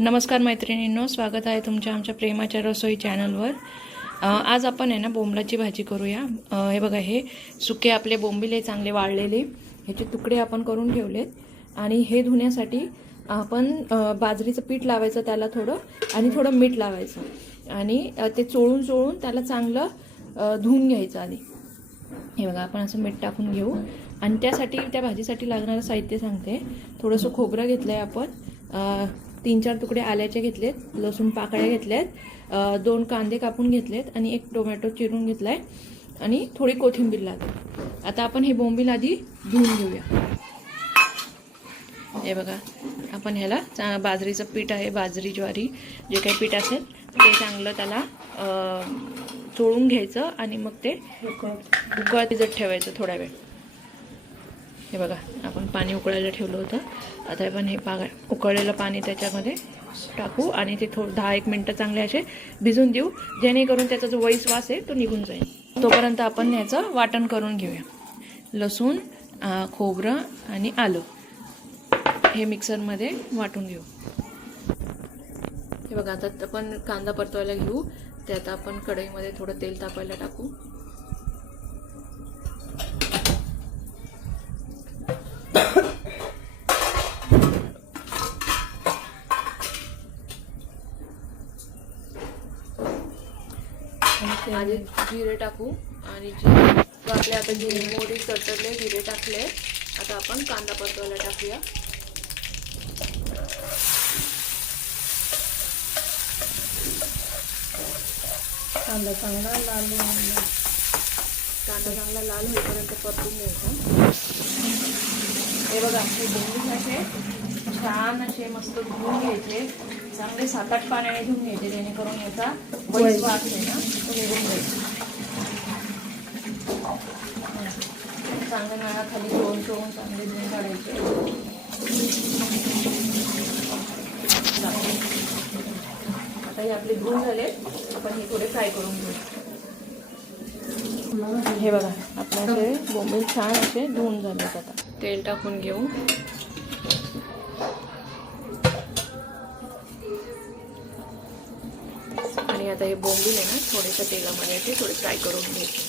नमस्कार मैत्रिणींनो, स्वागत आहे तुमच्या आमच्या प्रेमाच्या रसोई चॅनलवर। आज आपण आहे ना बोंबलाची भाजी करूया। हे बघा, हे सुके आपले बोंबिले चांगले वाळलेले ह्याचे तुकडे आपण करून ठेवलेत आणि हे धुण्यासाठी आपण बाजरीचं पीठ लावायचं त्याला थोडं आणि थोडं मीठ लावायचं आणि ते चोळून त्याला चांगलं धुवून घ्यायचं आधी। हे बघा, आपण असं मीठ टाकून घेऊ आणि त्यासाठी त्या भाजीसाठी लागणारं साहित्य सांगते। थोडंसं खोबरं घेतलंय आपण, 3-4 तुकडे आल्याचे घेतलेत, लसूण पाकळ्या घेतल्यात, 2 कांदे कापून घेतलेत आणि 1 टोमॅटो चिरून घेतलाय आणि थोडी कोथिंबीर लागेल। आता आपण हे बोंबील आधी धुवून घेऊया। हे बघा, आपण ह्याला बाजरीचं पीठ आहे, बाजरी ज्वारी जे काही पीठ असेल ते चांगलं त्याला चोळून घ्यायचं आणि मग ते उकळत भिजत ठेवायचं थोडा वेळ। हे बघा, आपण पाणी उकळायला ठेवलं होतं। आता आपण हे उकळलेलं पाणी त्याच्यामध्ये टाकू आणि ते 10-1 मिनटं चांगले असे भिजून देऊ, जेणेकरून त्याचा जो वैस वास आहे तो निघून जाईल। तोपर्यंत आपण याचं वाटण करून घेऊया। लसूण, खोबरं आणि आलं हे मिक्सरमध्ये वाटून घेऊ। हे बघा, आता आपण कांदा परतवायला घेऊ। त्यात आपण कढईमध्ये थोडं तेल तापायला टाकू। आधी जिरे टाकू आणि आपले आता जिरे मोहरी तडतडले, जिरे टाकले। आता आपण कांदा परतवायला टाकूया। कांदा चांगला लाल होईपर्यंत परतून घ्यायचा। हे बघा, आपले बोंबील असे छान असे मस्त धुवून घ्यायचे, चांगले 7-8 पाण्याने धुवून घ्यायचे, जेणेकरून याचा वैस वास आहे ना तो निघून जाईल। चांगल्या नळाखाली चोळून चांगले धुवून काढायचे। आता हे आपले धुवून झाले, आपण हे थोडे फ्राय करून घेऊ। हे बघा, आपले बोंबील छान असे धुवून झालेत। आता तेल टाकून घेऊ आणि आता हे बोंबील आहे ना थोडेशा तेलामध्ये असे थोडे फ्राय करून घ्यायचे।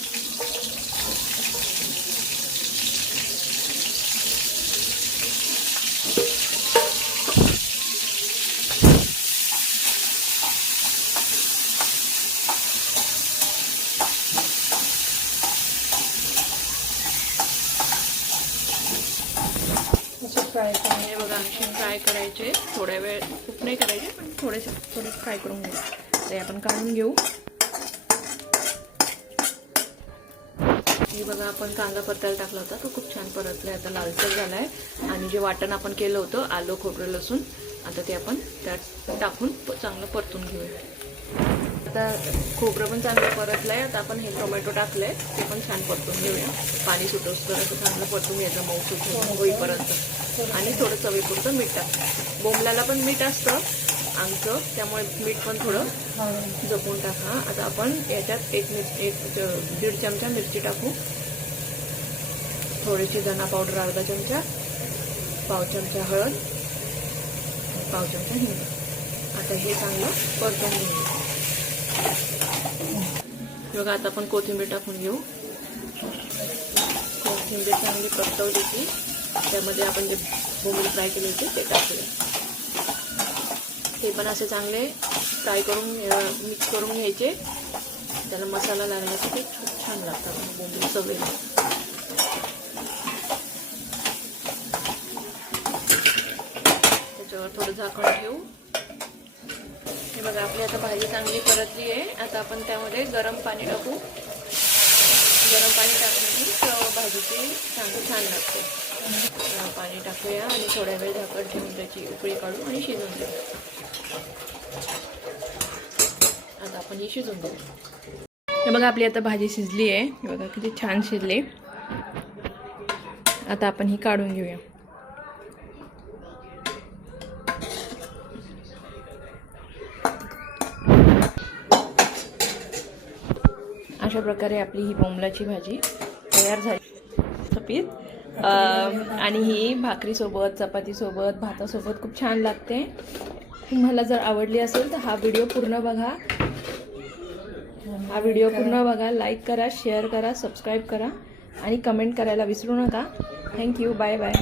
हे बघा, असे फ्राय करायचे, थोड्या वेळ खूप नाही करायचे पण थोडे फ्राय करून घेऊ। ते आपण काढून घेऊ। हे बघा, आपण कांदा परतायला टाकला होता तो खूप छान परतलाय, आता लालसर झालाय आणि जे वाटण आपण केलं होतं आलं खोबरं लसूण, आता ते आपण त्यात टाकून चांगलं परतून घेऊया। आता खोबरं पण चांगलं परतलंय। आता आपण हे टोमॅटो टाकलंय ते पण छान परतून घेऊया। पाणी सुटोसतर असं चांगलं परतून घ्यायचं, मऊ सुट होईपर्यंत आणि थोडं चवीपुरतं मीठ टाक। बोंबल्याला पण मीठ असतं आमचं, त्यामुळे मीठ पण थोडं जपून टाका। आता आपण याच्यात 1-1.5 चमचा मिरची टाकू, थोडीशी धना पावडर अर्धा चमचा, पाव चमचा हळद, पाव चमचा हिंग। आता हे चांगलं परतून घेऊ। बघा, आता आपण कोथिंबीर टाकून घेऊ। कोथिंबीर चांगली परतवली की त्यामध्ये आपण जे बोंबील फ्राय केले होते ते टाकूया। ते पण असे चांगले फ्राय करून मिक्स करून घ्यायचे, त्याला मसाला लागला की ते खूप छान लागतात बोंबील चवीला। त्याच्यावर थोडं झाकण ठेवू। हे बघा, आपली आता भाजी चांगली परतली आहे। आता आपण त्यामध्ये गरम पाणी टाकू। गरम पाणी टाकल्याने चव भाजीची छान लागते। पाणी टाकूया आणि थोड्या वेळ झाकण ठेवून त्याची उकळी काढू आणि शिजवून देऊ। आता आपण ही शिजवून देऊ। हे बघा, आपली आता भाजी शिजली आहे। हे बघा किती छान शिजली। आता आपण ही काढून घेऊया। अशा प्रकारे आपली ही बोंबलाची भाजी तयार झाली। आणि ही भाकरीसोबत, चपातीसोबत, भातासोबत खूप छान लागते। तुम्हाला जर आवडली असेल तर हा व्हिडिओ पूर्ण बघा. लाईक करा, शेअर करा, सबस्क्राईब करा आणि कमेंट करायला विसरू नका. थँक्यू. Bye bye.